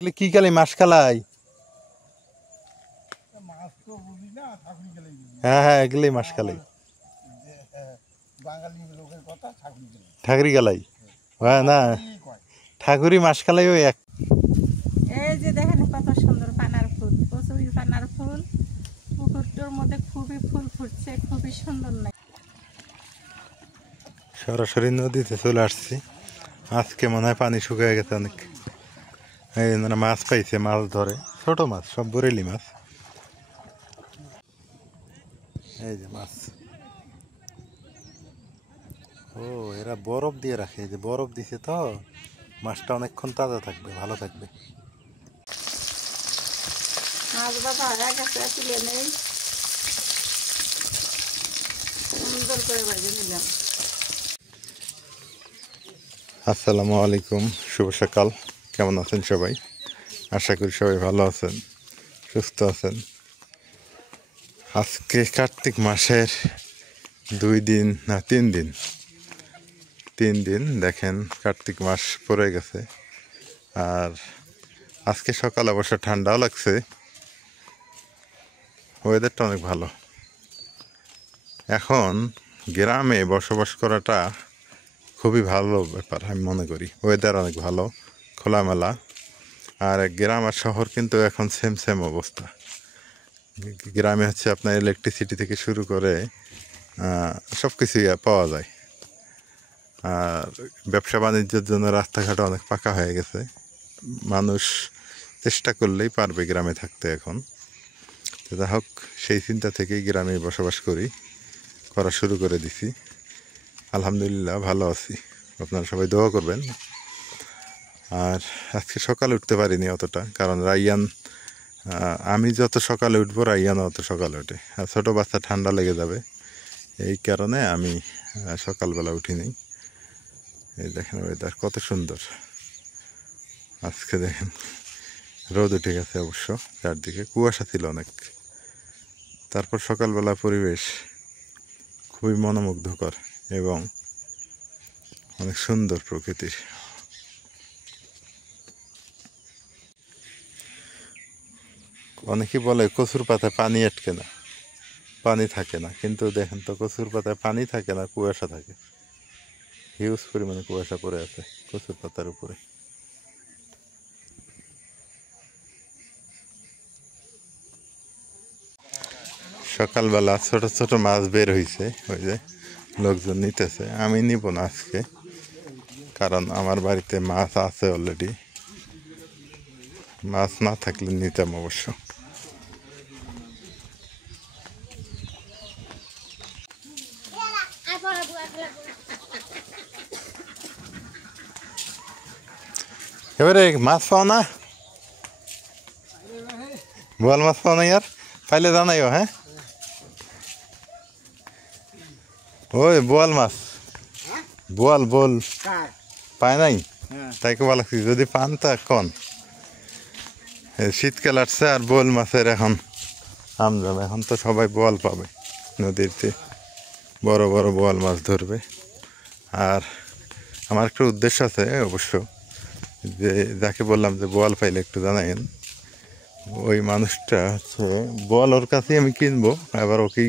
কি কালাই মাছ কালাই? হ্যাঁ হ্যাঁ, এগুলোই মাছ কালাই, ঠাকুরি কালাই। হ্যাঁ না, ঠাকুরি মাছ কালাই ওই এক। এই যে দেখেন কত সুন্দর পানার ফুল, কচুরি পানার ফুল। পুকুরটার মধ্যে খুবই ফুল ফুটছে, খুবই সুন্দর লাগে। সরাসরি নদীতে চলে আসছি। আজকে মনে হয় পানি শুকিয়ে গেছে অনেক। এই মানে মাছ পাইছে, মাছ ধরে, ছোট মাছ, সব বরেলি মাছ। এই যে মাছ, ও এরা বরফ দিয়ে রাখে, এই যে বরফ দিছে তো মাছটা অনেকক্ষণ তাজা থাকবে, ভালো থাকবে। মাছ বাবা এক আছে, তুলে নেই, সুন্দর করে ভেজে নিলাম। আসসালামু আলাইকুম, শুভ সকাল। কেমন আছেন সবাই? আশা করি সবাই ভালো আছেন, সুস্থ আছেন। আজকে কার্তিক মাসের 2 দিন না 3 দিন, 3 দিন দেখেন কার্তিক মাস পড়ে গেছে। আর আজকে সকালে অবশ্য ঠান্ডাও লাগছে, ওয়েদারটা অনেক ভালো। এখন গ্রামে বসবাস করাটা খুবই ভালো ব্যাপার আমি মনে করি। ওয়েদার অনেক ভালো, খোলামেলা। আর গ্রাম আর শহর কিন্তু এখন সেম সেম অবস্থা। গ্রামে হচ্ছে আপনার ইলেকট্রিসিটি থেকে শুরু করে সব কিছুই পাওয়া যায়। আর ব্যবসা বাণিজ্যের জন্য রাস্তাঘাট অনেক পাকা হয়ে গেছে। মানুষ চেষ্টা করলেই পারবে গ্রামে থাকতে এখন। যা হোক, সেই চিন্তা থেকেই গ্রামে বসবাস করা শুরু করে দিছি। আলহামদুলিল্লাহ ভালো আছি, আপনারা সবাই দোয়া করবেন। আর আজকে সকালে উঠতে পারিনি অতটা, কারণ রাইয়ান, আমি যত সকালে উঠবো রাইয়ানও অত সকালে ওঠে, আর ছোটো বাচ্চা ঠান্ডা লেগে যাবে, এই কারণে আমি সকালবেলা উঠিনি। এই দেখেন ওয়েদার কত সুন্দর। আজকে দেখেন রোদ উঠে গেছে, অবশ্য চারদিকে কুয়াশা ছিল অনেক। তারপর সকালবেলা পরিবেশ খুবই মনোমুগ্ধকর এবং অনেক সুন্দর প্রকৃতির। অনেকেই বলে কচুর পাতায় পানি আটকে না, পানি থাকে না, কিন্তু দেখেন তো কচুর পাতায় পানি থাকে না, কুয়াশা থাকে। হিউজ পরিমাণে কুয়াশা পড়ে আছে কচুর পাতার উপরে। সকালবেলা ছোট ছোট মাছ বের হয়েছে, ওই যে লোকজন নিতেছে। আমি নিব না আজকে, কারণ আমার বাড়িতে মাছ আছে অলরেডি। মাছ না থাকলে নিতাম অবশ্য। এবারে মাছ পাও না, বোয়াল মাছ পাও না ইয়ার, পাইলে জানাইও। হ্যাঁ ওই বোয়াল মাছ, বোয়াল বোল পায় নাই, তাই কে বলা, যদি পান তা কন। শীতকাল আসছে আর বোয়াল মাছের এখন আমদাম, এখন তো সবাই বোয়াল পাবে, নদীতে বড় বড় বোয়াল মাছ ধরবে। আর আমার একটা উদ্দেশ্য আছে অবশ্য, যে যাকে বললাম যে বোয়াল পাইলে একটু জানাইন, ওই মানুষটা হচ্ছে বোয়াল ওর কাছেই আমি কিনবো, আবার ওকেই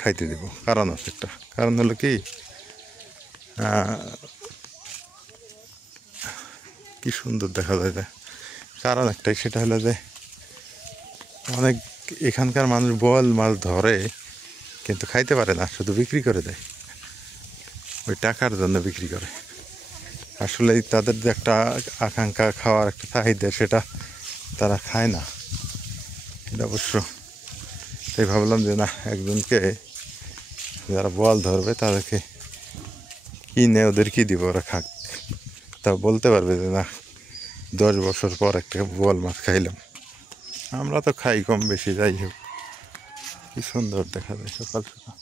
খাইতে দেবো। কারণ আছে একটা, কারণ হলো কি, কি সুন্দর দেখা যায় যে, কারণ একটাই, সেটা হলো যে অনেক এখানকার মানুষ বোয়াল মাছ ধরে কিন্তু খাইতে পারে না, শুধু বিক্রি করে দেয়, ওই টাকার জন্য বিক্রি করে। আসলে তাদের যে একটা আকাঙ্ক্ষা, খাওয়ার একটা চাহিদা, সেটা তারা খায় না, এটা অবশ্য। তাই ভাবলাম যে না, একজনকে যারা বোয়াল ধরবে তাদেরকে কিনে ওদের কি দিব, ওরা খাক, তা বলতে পারবে যে না 10 বছর পর একটা বোয়াল মাছ খাইলাম। আমরা তো খাই কম বেশি, যাই হোক কি সুন্দর দেখা যায় সকাল সকাল।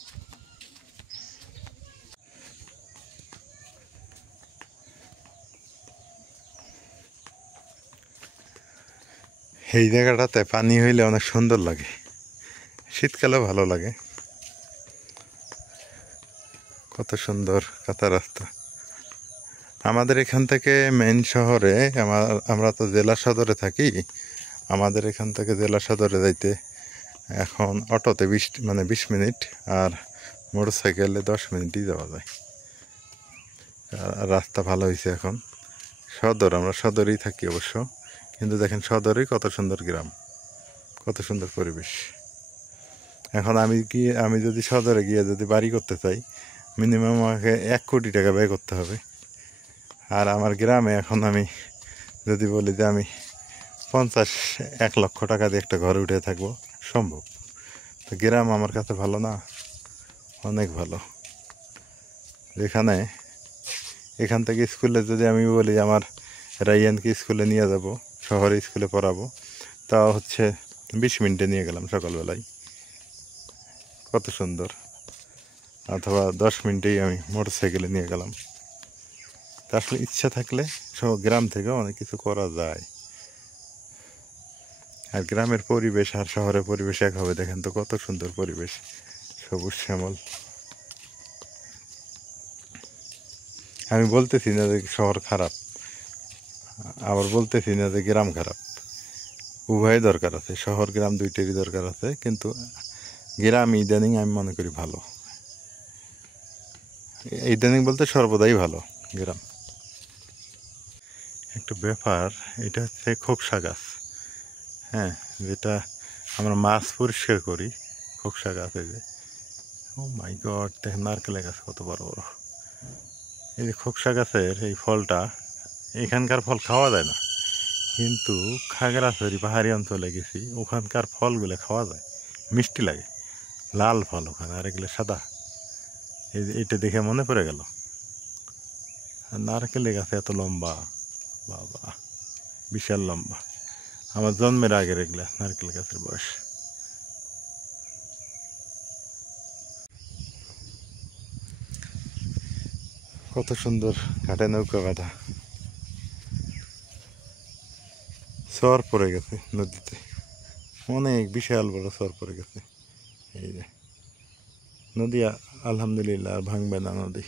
এই জায়গাটাতে পানি হইলে অনেক সুন্দর লাগে, শীতকালেও ভালো লাগে। কত সুন্দর কাঁচা রাস্তা, আমাদের এখান থেকে মেইন শহরে আমরা তো জেলা সদরে থাকি। আমাদের এখান থেকে জেলা সদরে যাইতে এখন অটোতে 20 মিনিট, আর মোটর সাইকেলে 10 মিনিটই যাওয়া যায়। আর রাস্তা ভালো হয়েছে এখন। আমরা সদরেই থাকি অবশ্য, কিন্তু দেখেন সদরেই কত সুন্দর গ্রাম, কত সুন্দর পরিবেশ। এখন আমি যদি সদরে গিয়ে যদি বাড়ি করতে চাই, মিনিমাম আমাকে 1 কোটি টাকা ব্যয় করতে হবে। আর আমার গ্রামে এখন আমি যদি বলি যে আমি 1 লক্ষ টাকা দিয়ে একটা ঘরে উঠে থাকবো, সম্ভব। তো গ্রাম আমার কাছে ভালো না? অনেক ভালো। এখান থেকে স্কুলে যদি আমি বলি আমার রাইয়ানকে স্কুলে নিয়ে যাব, শহরে স্কুলে পড়াবো, তা হচ্ছে 20 মিনিটে নিয়ে গেলাম সকালবেলায়, কত সুন্দর। অথবা 10 মিনিটেই আমি মোটর সাইকেলে নিয়ে গেলাম। তা আসলে ইচ্ছা থাকলে গ্রাম থেকে অনেক কিছু করা যায়। আর গ্রামের পরিবেশ আর শহরের পরিবেশ এক হবে? দেখেন তো কত সুন্দর পরিবেশ, সবুজ শ্যামল। আমি বলতেছি না যে শহর খারাপ, আবার বলতেছি না যে গ্রাম খারাপ। উভয় দরকার আছে, শহর গ্রাম দুইটারই দরকার আছে, কিন্তু গ্রাম ইদানিং আমি মনে করি ভালো। ইদানিং বলতে সর্বদাই ভালো গ্রাম। একটা ব্যাপার, এটা হচ্ছে খোকসা গাছ। হ্যাঁ, যেটা আমরা মাছ পরিষ্কার করি, খোকসা গাছ। এই যে, ও মাই গড, দেখেন নারকেলের গাছ কত বড় বড়। এই যে খোকসা গাছের এই ফলটা, এখানকার ফল খাওয়া যায় না, কিন্তু খাগড়াছড়ি পাহাড়ি অঞ্চলে গেছি, ওখানকার ফলগুলো খাওয়া যায়, মিষ্টি লাগে। লাল ফল ওখানে, আর এগুলো সাদা। এইটা দেখে মনে পড়ে গেল, নারকেলের গাছে এত লম্বা, বাবা বিশাল লম্বা। আমার জন্মের আগের এগুলা নারকেল গাছের বয়স। কত সুন্দর ঘাটে নৌকা বাঁধা, চর পড়ে গেছে নদীতে, অনেক বিশাল বড় চর পড়ে গেছে। এই যে নদী, আলহামদুলিল্লাহ আর ভাঙবে না নদী,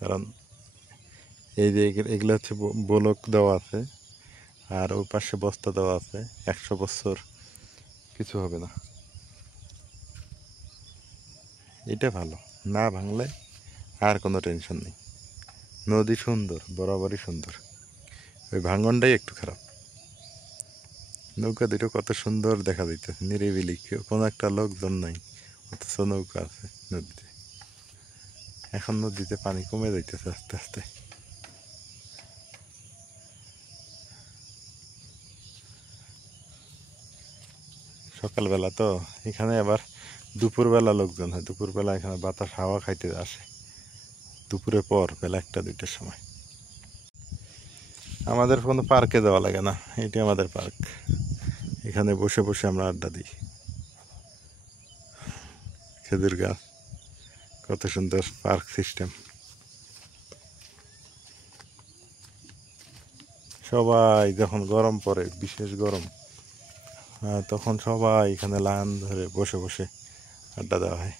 কারণ এই যে এগুলো হচ্ছে বলক দেওয়া আছে, আর ওই পাশে বস্তা দেওয়া আছে। 100 বছর কিছু হবে না, এটা ভালো। না ভাঙলে আর কোনো টেনশন নেই। নদী সুন্দর, বরাবরই সুন্দর, ওই ভাঙনটাই একটু খারাপ। নৌকা দুটো কত সুন্দর দেখা যাইতেছে, নিরিবিলি, কোনো একটা লোকজন নাই, অথচ নৌকা আছে নদীতে। এখন নদীতে পানি কমে যাইতেছে আস্তে আস্তে। সকালবেলা তো এখানে, আবার দুপুরবেলা লোকজন হয়, দুপুরবেলা এখানে বাতাস হাওয়া খাইতে আসে, দুপুরের পর বেলা 1টা 2টার সময়। আমাদের কোনো পার্কে যাওয়া লাগে না, এটি আমাদের পার্ক। এখানে বসে বসে আমরা আড্ডা দিই। খেজুর গাছ, কত সুন্দর পার্ক সিস্টেম। সবাই যখন গরম পড়ে, বিশেষ গরম, তখন সবাই এখানে লাইন ধরে বসে বসে আড্ডা দেওয়া হয়।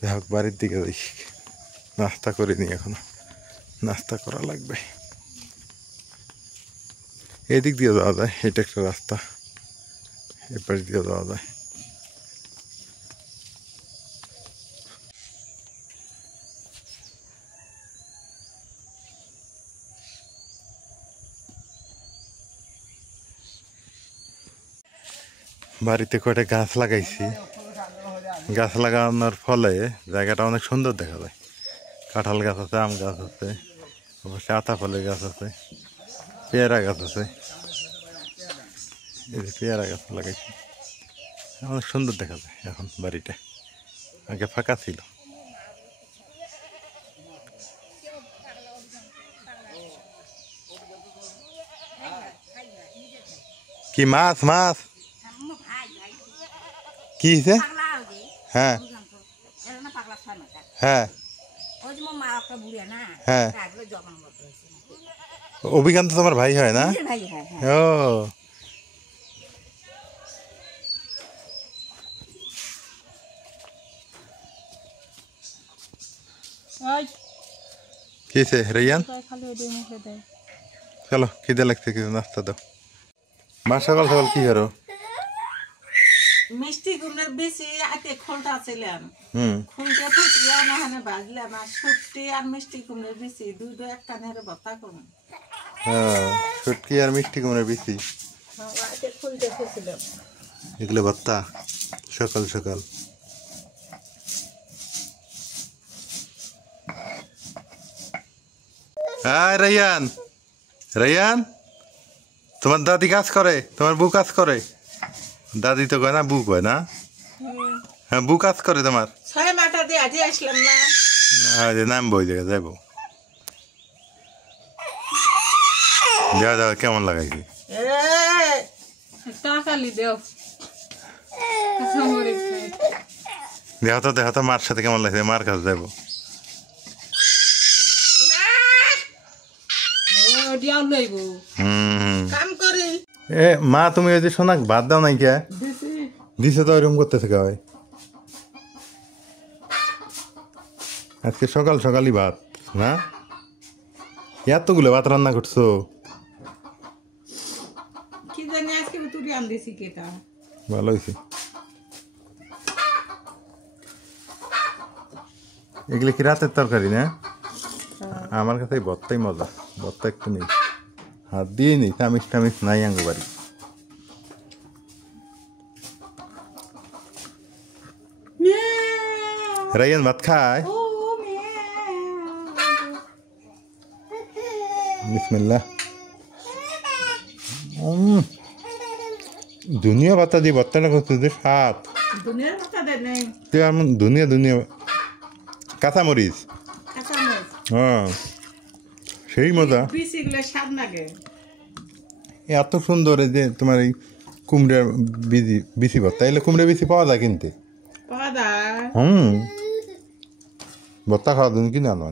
যাই হোক, বাড়ির দিকে যাই, নাস্তা করিনি এখনো, নাস্তা করা লাগবে। এদিক দিয়ে যাওয়া যায়, এটা একটা রাস্তা, এপাশ দিয়ে যাওয়া যায়। বাড়িতে কয়টা গাছ লাগাইছি, গাছ লাগানোর ফলে জায়গাটা অনেক সুন্দর দেখা যায়। কাঁঠাল গাছ আছে, আম গাছ আছে, অবশ্যই আতা ফলের গাছ আছে, পেয়ারা গাছ আছে। এই যে পেয়ারা গাছ লাগাইছি, অনেক সুন্দর দেখা যায় এখন বাড়িটা, আগে ফাঁকা ছিল। কি মাছ মাছ কি হয়েছে? হ্যাঁ হ্যাঁ হ্যাঁ, অভিকান্ত তোমার ভাই হয় না? ও, ওই কিসে রাইয়ান খালি ওই দুই মুখে দেয়। চলো খিদে লাগছে কিছু নাস্তা দাও। মা সকাল সকাল কি করো? মিষ্টি কুমড়ার বেশি আগে খোলটা ছিলাম, হুম খুলতে ফুটিয়ে নাহানে ভাজলাম, আর শুটকি আর মিষ্টি কুমড়ার বেশি দুটো একটা নেড়ে ভর্তা করুন। হ্যাঁ শুটকি আর মিষ্টি কুমড়ার বিচি আগে খুলতে ফুটিলাম। এগুলো ভর্তা সকাল সকাল। হ্যাঁ রাইয়ান, রাইয়ান তোমার দাদি কাজ করে, তোমার বউ কাজ করে? দাদি তো কয় না, বউ কয় না? হ্যাঁ বউ কাজ করে তোমার? ছয় মাটা দিয়ে আজই আসলাম না। নাম বই জায়গা যাবো। যাও যাও কেমন লাগাইছি? টাকালি দেও দেহ তো মার সাথে কেমন লাগছে, মার কাছে যাবো। কাম করি এ মা তুমি ওই যে সোনাক ভাত দাও নাই কে? দিছে তো ওইরকম করতেছে গায়ে। আজকে সকাল সকালই ভাত না? এতগুলো ভাত রান্না করছো? কি জানি আজকে তুই আনতেছি কেটা। ভালো হয়েছে। এগুলো কি রাতের তরকারি না? আমার কাছে এই ভর্তাই মজা, ভর্তা একটু নেই, হাত দিয়ে নেই, তামিস টামিস নাই আঙ্গু বাড়ি। রাইয়ান ভাত খায়? বিসমিল্লাহ। দুনিয়া ভাতা দিয়ে ভর্তাটা করতে যে স্বাদ, দুনিয়ার কথা দেয় নাই, দুনিয়া দুনিয়া। কাঁচামরিচ, হ্যাঁ সেই মজা। বিচিগুলো স্বাদ লাগে। এত সুন্দর এই যে তোমার এই কুমড়ার বিচি ভর্তা, এলে কুমড়া বিচি পাওয়া যায় কিনতে? পাওয়া যায়। ভর্তা খাওয়ার জন্য কিনে আনো।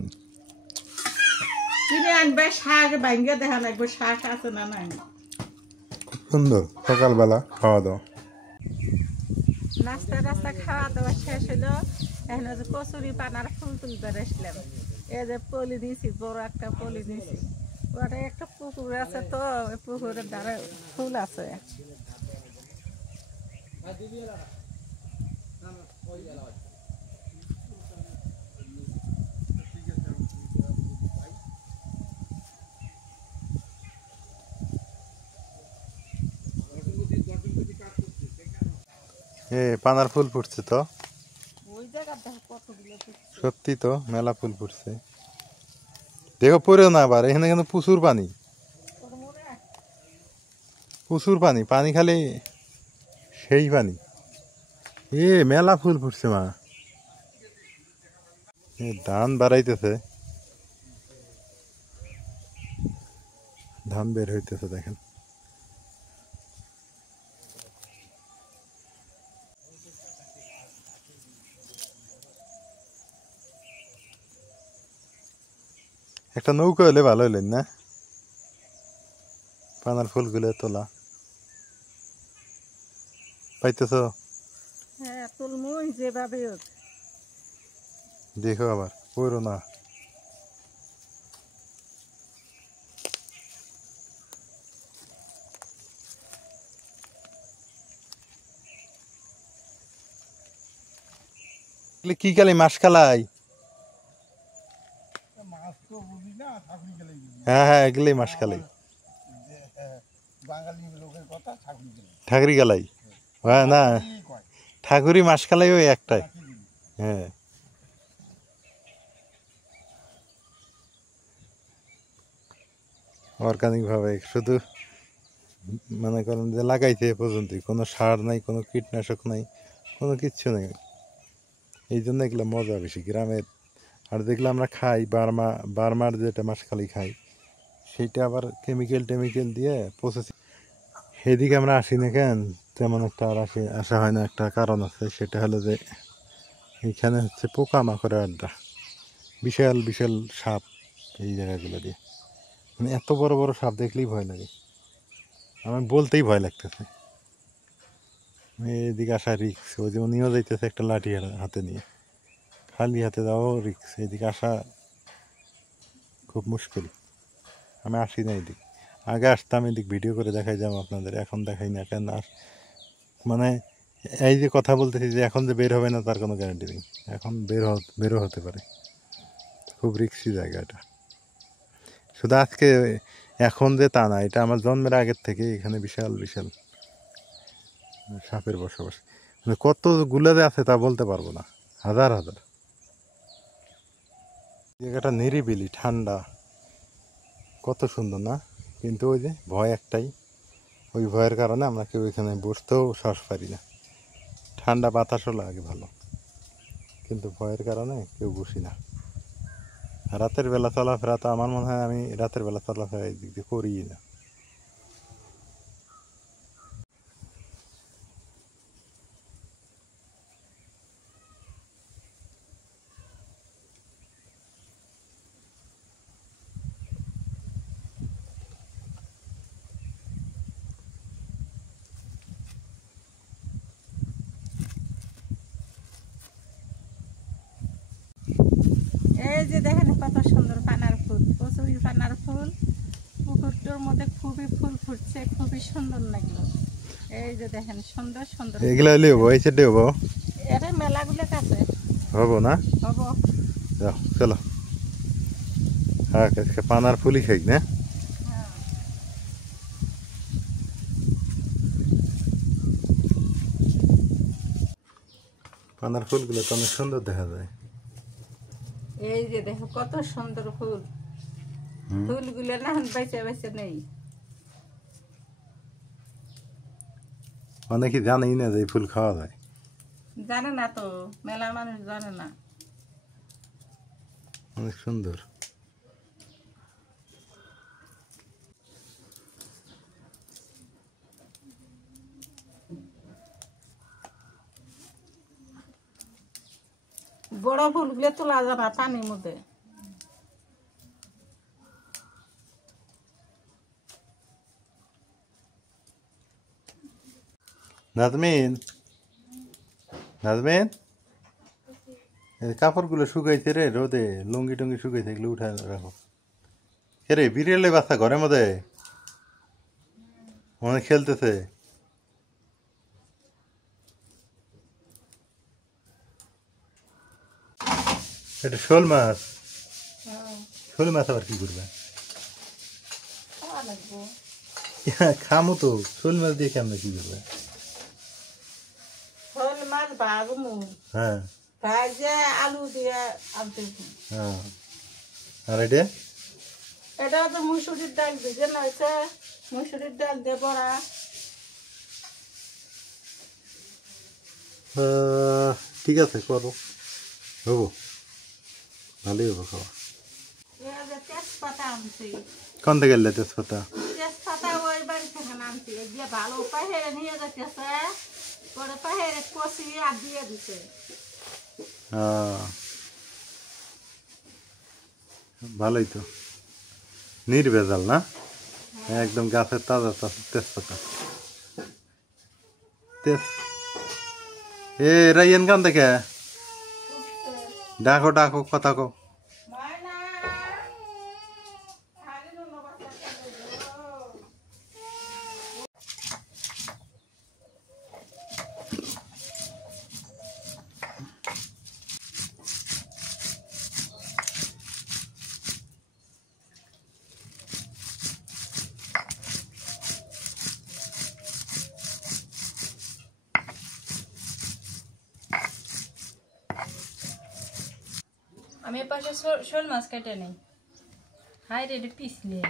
কিনে আনবে, শাক ভাঙ্গে দেখা লাগবে শাক আছে না নাই। খুব সুন্দর সকালবেলা খাওয়া দাওয়া। নাস্তা টাস্তা খাওয়া দাওয়া শেষ হলো, এখন যে কচুরি পানার ফুল তুলতে আসলাম। এই যে পলি দিয়েছি, বড় একটা পলি দিয়েছি। ওটা একটা পুকুর আছে তো, ওই পুকুরের ধারে ফুল আছে। পানার ফুল ফুটছে তো, ওই জায়গা দেখো কতগুলো ফুল। সত্যি তো মেলা ফুল ফুটছে। দেখো পড়েও না আবার, এখানে কিন্তু প্রচুর পানি, প্রচুর পানি, পানি খালি সেই পানি। মেলা ফুল ফুটছে মা। ধান বাড়াইতেছে, ধান বের হইতেছে দেখেন। একটা নৌকা হলে ভালো হইলেন না, পানার ফুলগুলো তোলা পাইতেছ? হ্যাঁ তুলমুই যেভাবে হোক। দেখো আবার পড়ো না। কি কালাই মাছ কালাই? হ্যাঁ হ্যাঁ এগুলোই মাছ কালাই, ঠাকুরি কালাই। হ্যাঁ না ঠাকুরি মাছ কালাই ওই একটাই। হ্যাঁ অর্গানিক ভাবে শুধু মনে করেন যে লাগাইছে এ পর্যন্ত, কোনো সার নাই, কোনো কীটনাশক নাই, কোনো কিচ্ছু নেই। এই জন্য এগুলো মজা বেশি গ্রামের। আর যেগুলো আমরা খাই বার্মার যেটা মাসকালি খাই, সেইটা আবার কেমিক্যাল টেমিক্যাল দিয়ে প্রসেস। সেদিকে আমরা আসি না কেন, তেমন একটা আর আসা হয় না। একটা কারণ আছে, সেটা হলো যে এইখানে হচ্ছে পোকামাকড়ের আড্ডা, বিশাল বিশাল সাপ এই জায়গাগুলো দিয়ে। মানে এত বড় বড় সাপ দেখলেই ভয় লাগে, আমার বলতেই ভয় লাগতেছে। এদিকে আসা রিক্স। ওই যে উনিও যাইতেছে একটা লাঠি হাতে নিয়ে, খালি হাতে যাওয়াও রিক্স, এদিকে আসা খুব মুশকিল। আমি আসি না এদিক, আগে আসতাম এদিক ভিডিও করে দেখাই যাবো আপনাদের, এখন দেখাই না কেন মানে এই যে কথা বলতেছি যে এখন যে বের হবে না তার কোনো গ্যারান্টি নেই, এখন বেরও হতে পারে, খুব রিক্সি জায়গা এটা। শুধু আজকে এখন যে তা না, এটা আমার জন্মের আগের থেকে এখানে বিশাল বিশাল সাপের বসবাস, মানে কতগুলো যে আছে তা বলতে পারবো না, হাজার হাজার। জায়গাটা নিরিবিলি ঠান্ডা, কত সুন্দর না, কিন্তু ওই যে ভয় একটাই, ওই ভয়ের কারণে আমরা কেউ এখানে বসতেও সাহস পারি না। ঠান্ডা বাতাসও লাগে ভালো, কিন্তু ভয়ের কারণে কেউ বসি না। রাতের বেলা চলাফেরা তো আমার মনে হয় আমি রাতের বেলা চলাফেরা এই দিক দিয়ে করি না। এই যে দেখেন কত সুন্দর পানার ফুল, কচুরি পানার ফুল, পুকুরটার মধ্যে খুবই ফুল ফুটছে, খুবই সুন্দর লাগলো। এই যে দেখেন সুন্দর সুন্দর, এগুলো হলে হবো, এই সাইডে হবো, এটা মেলাগুলো কাছে হবো না? হবো। যাও চলো, হ্যাঁ আজকে পানার ফুলই খাই না। হ্যাঁ। পানার ফুলগুলো তো অনেক সুন্দর দেখা যায়। এই যে দেখো কত সুন্দর ফুল, ফুলগুলো না এখন বেঁচে বেঁচে নেই। অনেকে জানেই না যে এই ফুল খাওয়া যায়। জানে না তো, মেলা মানুষ জানে না। অনেক সুন্দর। বড় ফুলগুলো তোলা যায় না পানির মধ্যে। নাজমিন, নাজমিন, এই কাপড়গুলো শুকাইছে রে রোদে, লুঙ্গি টুঙ্গি শুকাইছে, এগুলো উঠে রাখো। কে রে বিড়ালে বাচ্চা ঘরের মধ্যে মনে খেলতেছে। এটা শোল মাছ, শোল মাছ আবার কি করবে? খাওয়া লাগবো। খামো তো, শোল মাছ দিয়ে কেমন কি করবে? শোল মাছ ভাজমু, হ্যাঁ ভাজে আলু দিয়ে আনতে। হ্যাঁ, আর এটা এটা তো মুসুরির ডাল ভিজে নয়ছে, মুসুরির ডাল দিয়ে বড়া। ঠিক আছে করো, হবো, ভালোই হবো খাওয়া। তেজপাতা আনছি, কোন থেকে এলে তেজপাতা? তেজপাতা ওই বাড়ি থেকে আনছি, যে ভালো পাহেরে নিয়ে যাইতেছে, পরে পাহেরে কষি আর দিয়ে দিছে। ভালোই তো, নির্ভেজাল না, একদম গাছের তাজা তাজা তেজপাতা। তেজ এ রাইয়েন কান থেকে ডাকো ডাকো কথা কো। আমি পাশে শোল মাছ কেটে নেই, হাই রেডি পিস নিয়ে।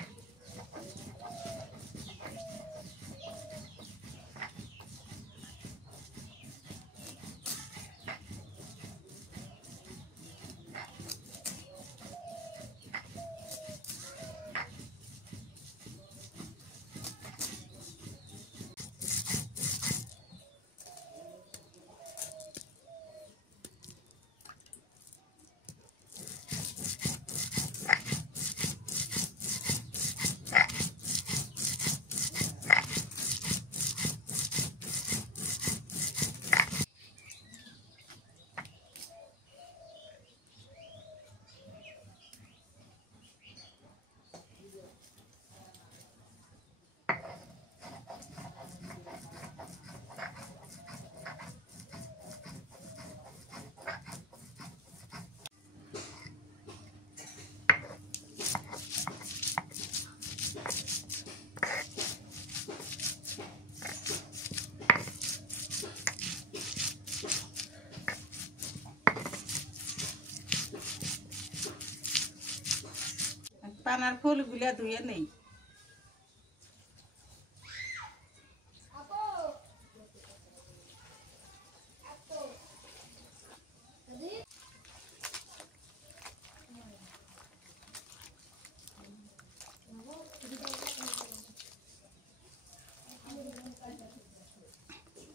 পানার ফুলগুলা ধুয়ে নেই।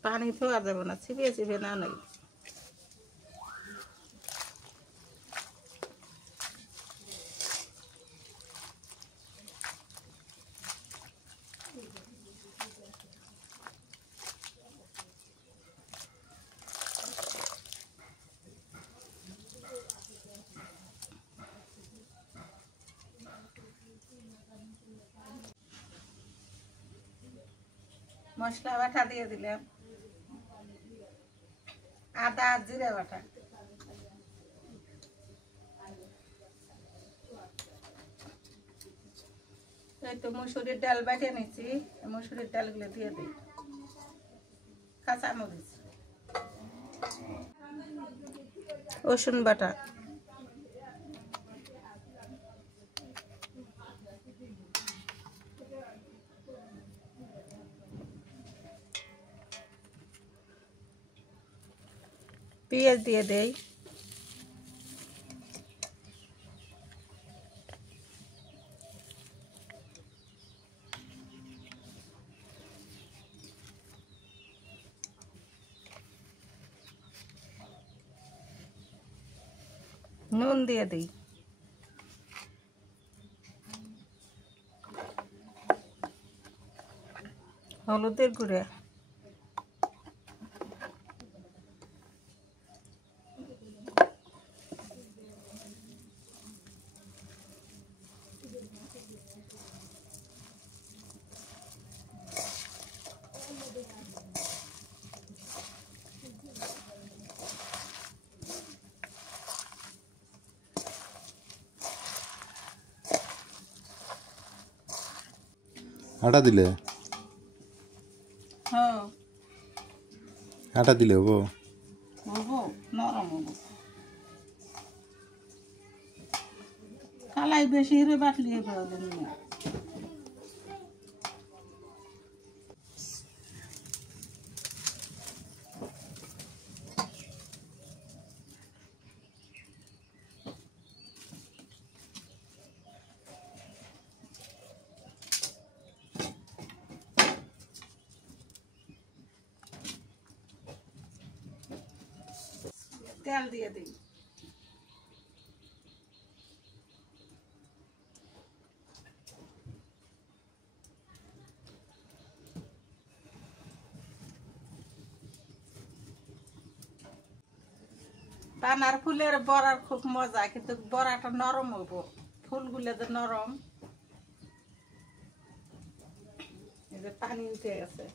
পানি থোয়া যাবে না, ছিপিয়ে ছিপিয়ে না নেই। মশলা বাটা দিয়ে দিলাম, আদা জিরা বাটা, এই তো মসুরির ডাল বাটে নিচ্ছি, মসুরির ডালগুলো দিয়ে দিই, কাঁচামরিচ, রসুন বাটা, পেঁয়াজ দিয়ে দেই, নুন দিয়ে দিই, হলুদের গুঁড়া, আটা দিলে হ্যাঁ আটা দিলে হবো। হবো, নরম হবো। কালাই বেশি হলে বাটলি হবে না। তেল দিয়ে দিই, পানার ফুলের বড়ার খুব মজা, কিন্তু বড়াটা নরম হবো, ফুলগুলো যে নরম, এই যে পানি উঠে গেছে।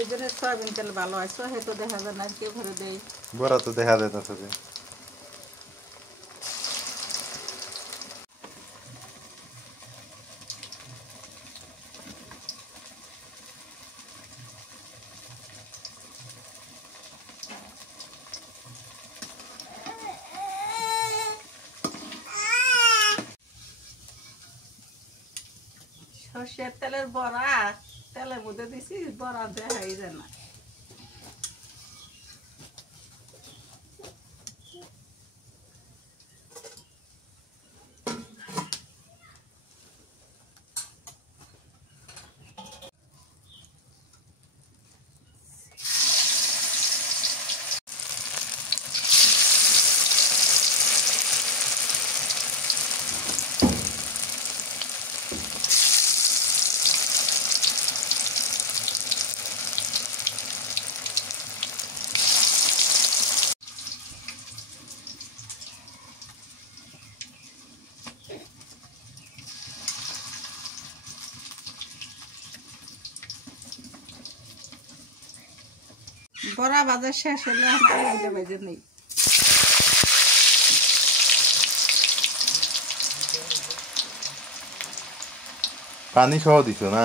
এই জন্য সয়াবিন তেল ভালো হয়, হেতো দেখা যায় না, কেউ ভরে দেয়। বড়া তো দেখা যায় না তোকে। সর্ষের তেলের বড়া তেলের মধ্যে দিছি, বড়া দেখাই যায় না। বড়া ভাজা শেষ হলে আলুগুলো ভেজে নেই। পানি সহ দিছো না?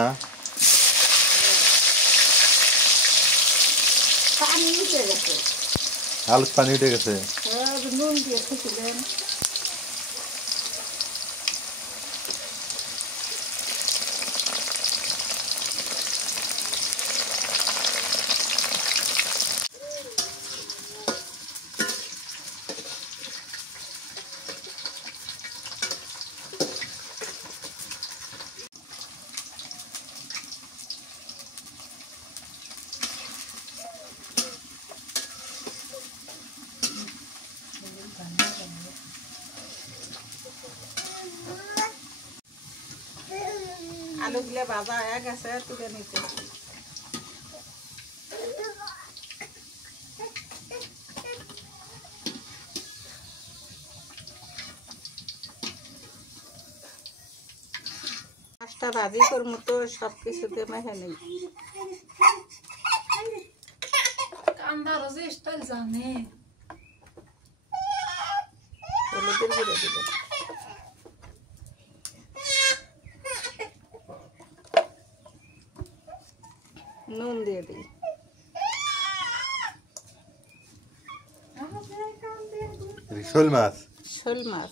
পানি উঠে গেছে। আলুর পানি উঠে গেছে। নুন দিয়ে খেয়েছিলেন। আলুগুলো ভাজা হয়ে গেছে, তুলে নিতে। মাছটা ভাজি করবো তো সব কিছুতে মেখে নেই। হলুদের গুঁড়ো দিল, নুন দিয়ে দিই। শোল মাছ। শোল মাছ।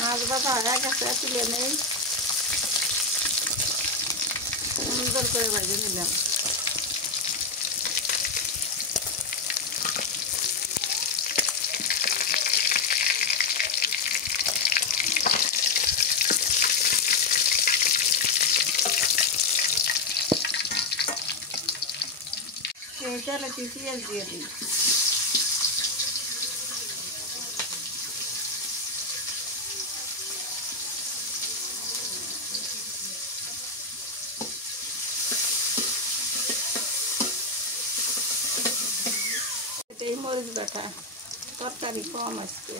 মাছ ভাজা হয়ে গেছে, তুলে নেই। সুন্দর করে ভেজে নিলাম। এই তেলে পেঁয়াজ দিয়ে দিই। এই মরিচ বাটা, তরকারি কম আজকে।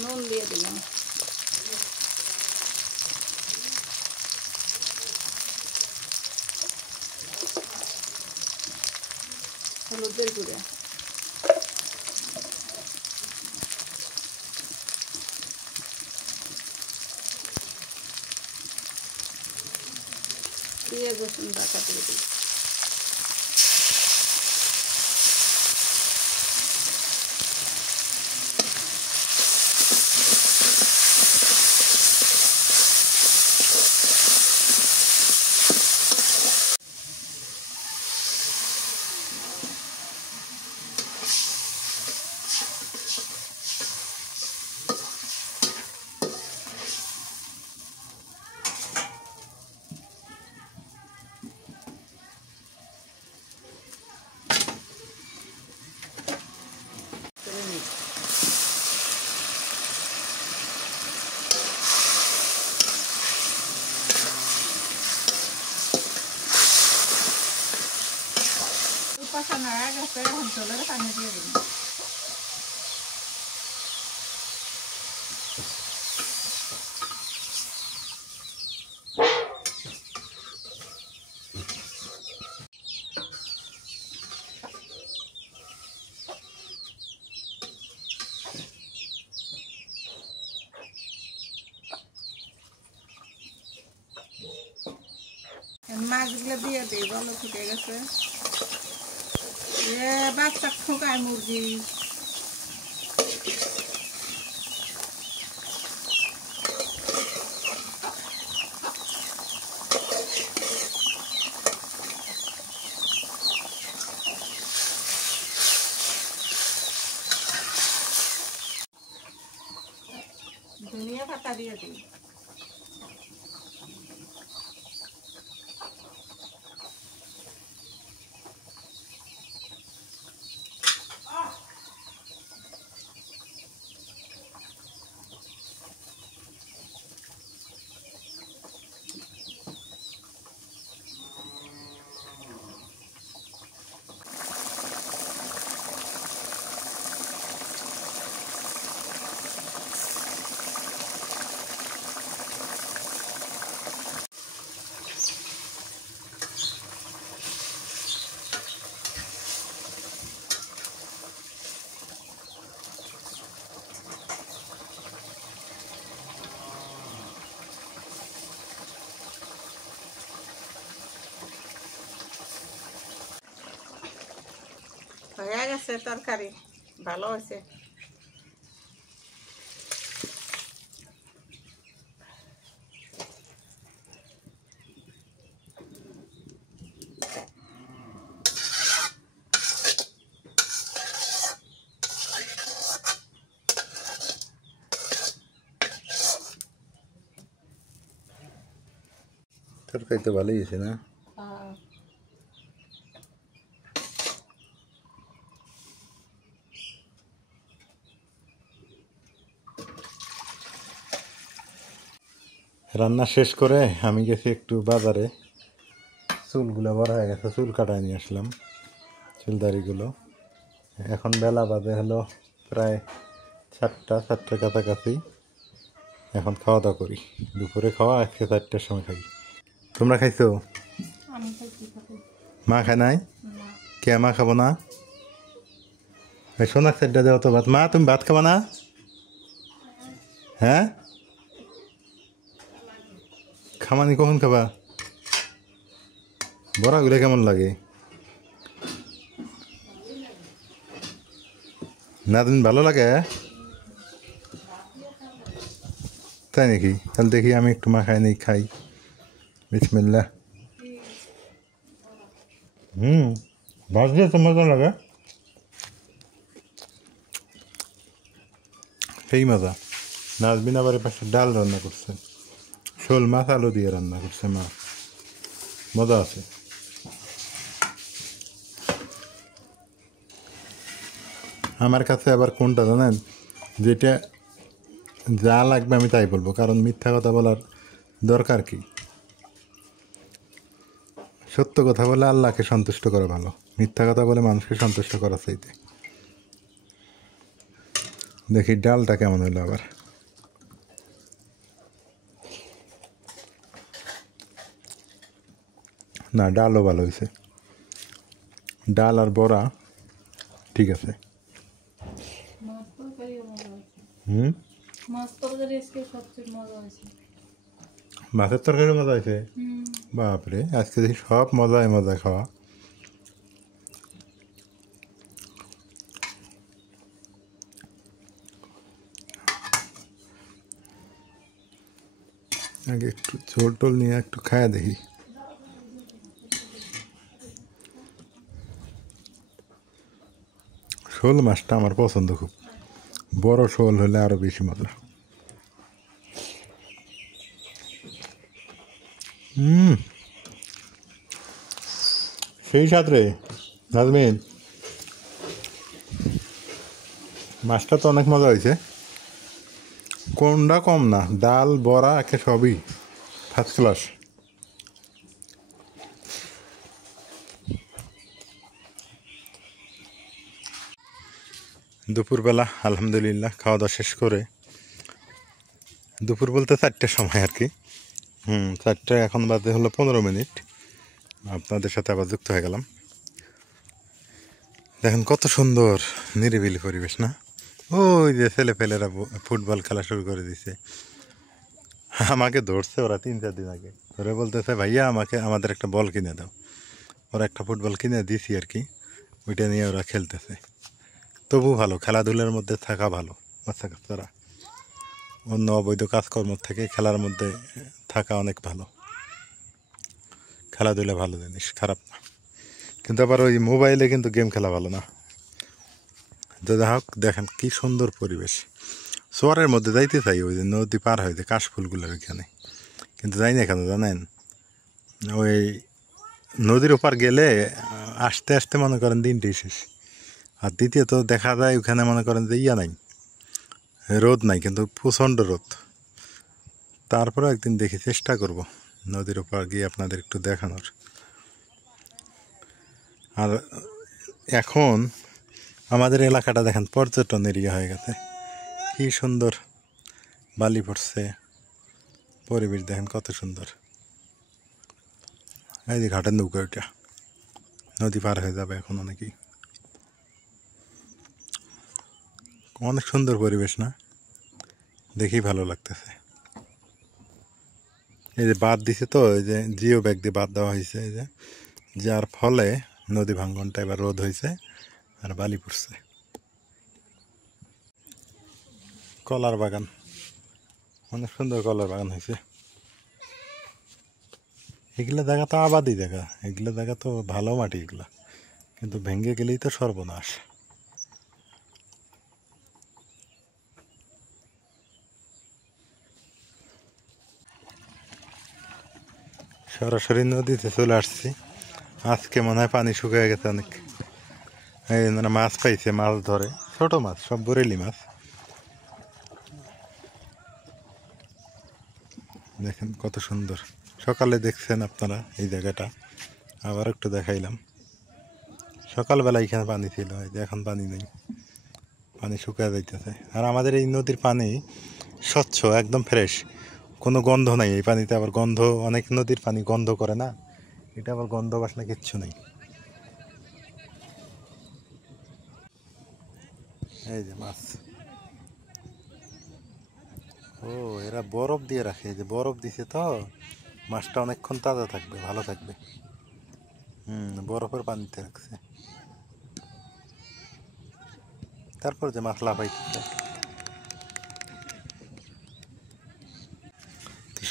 নুন দিয়ে দিলাম। হলুদের গুঁড়া, পেঁয়াজ রসুন বাটা দিয়ে দিই। কষানো হয়ে গেছে, এখন ঝোলের পানি দিয়ে দিন। মাছগুলো দিয়ে দিই, জল ফুটে গেছে। এ বাচ্চা খোকায় মুরগি। ধনিয়া পাতা দিয়ে দিই। হয়ে গেছে তরকারি, ভালো হয়েছে। তরকারি তো ভালোই হয়েছে না? রান্না শেষ করে আমি গেছি একটু বাজারে, চুলগুলো বড় হয়ে গেছে, চুল কাটায় নিয়ে আসলাম, চুলদারিগুলো। এখন বেলা বাজে হলো প্রায় 4টার কাছাকাছি। এখন খাওয়া দাওয়া করি, দুপুরে খাওয়া আজকে 4টার সময় খাই। তোমরা খাইছো? আমি খাইছি খাবো মা খায় নাই? না। কে মা খাবো না? সোনার সাইডটা দেওয়া তো ভাত। মা তুমি ভাত খাবা না? হ্যাঁ, খামানি কখন খাবা? বড়াগুলো কেমন লাগে? না তুমি ভালো লাগে? তাই নাকি? তাহলে দেখি আমি একটু মাখাই নেই, খাই। বিসমিল্লাহ। ভাজলে তো মজা লাগে, সেই মজা। নাজবিন আবার পাশে ডাল রান্না করছে, শোল মাছ আলু দিয়ে রান্না করছে মা, মজা আছে। আমার কাছে আবার কোনটা জানেন, যেটা যা লাগবে আমি তাই বলবো, কারণ মিথ্যা কথা বলার দরকার কি? সত্য কথা বলে আল্লাহকে সন্তুষ্ট করা ভালো, মিথ্যা কথা বলে মানুষকে সন্তুষ্ট করা চাইতে। দেখি ডালটা কেমন হলো আবার। না, ডালও ভালো হয়েছে, ডাল আর বড়া ঠিক আছে। মাছ তরকারিও মজা হয়েছে। হুম, মাছ তরকারি আজকে সবচেয়ে মজা হয়েছে। মাছের তরকারি মজা হয়েছে? বাপরে, আজকে দেখি সব মজায় মজা খাওয়া। আগে একটু ঝোল টোল নিয়ে একটু খায়া দেখি। শোল মাছটা আমার পছন্দ খুব, বড় শোল হলে আরো বেশি মজা। সেই সাথে রে নাজমিন, মাছটা তো অনেক মজা হয়েছে, কোনটা কম না, ডাল বড়া একে সবই ফার্স্ট ক্লাস। দুপুরবেলা আলহামদুলিল্লাহ খাওয়া দাওয়া শেষ করে, দুপুর বলতে 4টার সময় আর কি, 4টা এখন বাজে হলো 15 মিনিট, আপনাদের সাথে আবার যুক্ত হয়ে গেলাম। দেখেন কত সুন্দর নিরিবিলি পরিবেশ না? ওই যে ছেলেপেলেরা ফুটবল খেলা শুরু করে দিছে। আমাকে ধরছে ওরা 3-4 দিন আগে, ধরে বলতেছে ভাইয়া আমাদের একটা বল কিনে দাও। ওরা একটা ফুটবল কিনে দিছি আর কি, ওইটা নিয়ে ওরা খেলতেছে। তবু ভালো, খেলাধুলার মধ্যে থাকা ভালো। বাচ্চা কাচ্চারা অন্য অবৈধ কাজকর্ম থেকে খেলার মধ্যে থাকা অনেক ভালো। খেলাধুলা ভালো জিনিস, খারাপ না। কিন্তু আবার ওই মোবাইলে কিন্তু গেম খেলা ভালো না। যা হোক, দেখেন কি সুন্দর পরিবেশ। শহরের মধ্যে যাইতে চাই, ওই যে নদী পার হয় যে কাশফুলগুলোর ওইখানে, কিন্তু যাই না কেন জানেন? ওই নদীর ওপার গেলে আসতে আসতে মনে করেন দিনটি শেষ। আর দ্বিতীয়ত দেখা যায় ওখানে মনে করেন যে নাই, রোদ নাই, কিন্তু প্রচণ্ড রোদ। তারপরে একদিন দেখি, চেষ্টা করব নদীর ওপার গিয়ে আপনাদের একটু দেখানোর। আর এখন আমাদের এলাকাটা দেখেন পর্যটন এরিয়া হয়ে গেছে, কি সুন্দর বালি পড়ছে, পরিবেশ দেখেন কত সুন্দর। এই যে ঘাটের নৌকা, ওইটা নদী পার হয়ে যাবে এখন অনেকেই। অনেক সুন্দর পরিবেশ না? দেখি ভালো লাগতেছে। এই যে বাঁধ দিছে তো, এই যে জিও ব্যাগ দিয়ে বাঁধ দেওয়া হয়েছে, এই যে যার ফলে নদী ভাঙ্গনটা এবার রোধ হয়েছে আর বালি পড়ছে। কলার বাগান, অনেক সুন্দর কলার বাগান হয়েছে। এগুলো জায়গা তো আবাদি জায়গা, এগুলো জায়গা তো ভালো মাটি এগুলা, কিন্তু ভেঙে গেলেই তো সর্বনাশ। সরাসরি নদীতে চলে আসছি। আজকে মনে হয় পানি শুকিয়ে গেছে অনেক। এই মানে মাছ পাইছে, মাছ ধরে, ছোট মাছ, সব বরেলি মাছ। দেখেন কত সুন্দর। সকালে দেখছেন আপনারা এই জায়গাটা, আবার একটু দেখাইলাম। সকালবেলা এখানে পানি ছিল, এই যে এখন পানি নেই, পানি শুকিয়ে যাইতেছে। আর আমাদের এই নদীর পানি স্বচ্ছ, একদম ফ্রেশ, কোনো গন্ধ নাই এই পানিতে। আবার গন্ধ, অনেক নদীর পানি গন্ধ করে না, এটা আবার গন্ধ বাসনা কিচ্ছু নেই। এই যে মাছ, ও এরা বরফ দিয়ে রাখে, এই যে বরফ দিছে তো মাছটা অনেকক্ষণ তাজা থাকবে, ভালো থাকবে। বরফের পানিতে রাখছে, তারপর যে মাছ লাফাইতেছে।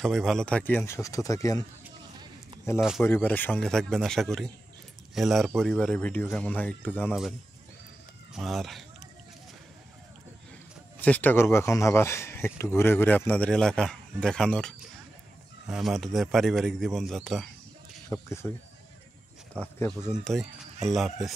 সবাই ভালো থাকিয়েন, সুস্থ থাকিয়েন, এলার পরিবারের সঙ্গে থাকবেন আশা করি। এলার পরিবারের ভিডিও কেমন হয় একটু জানাবেন। আর চেষ্টা করব এখন আবার একটু ঘুরে ঘুরে আপনাদের এলাকা দেখানোর, আমাদের পারিবারিক জীবনযাত্রা সব কিছুই। আজকে পর্যন্তই, আল্লাহ হাফেজ।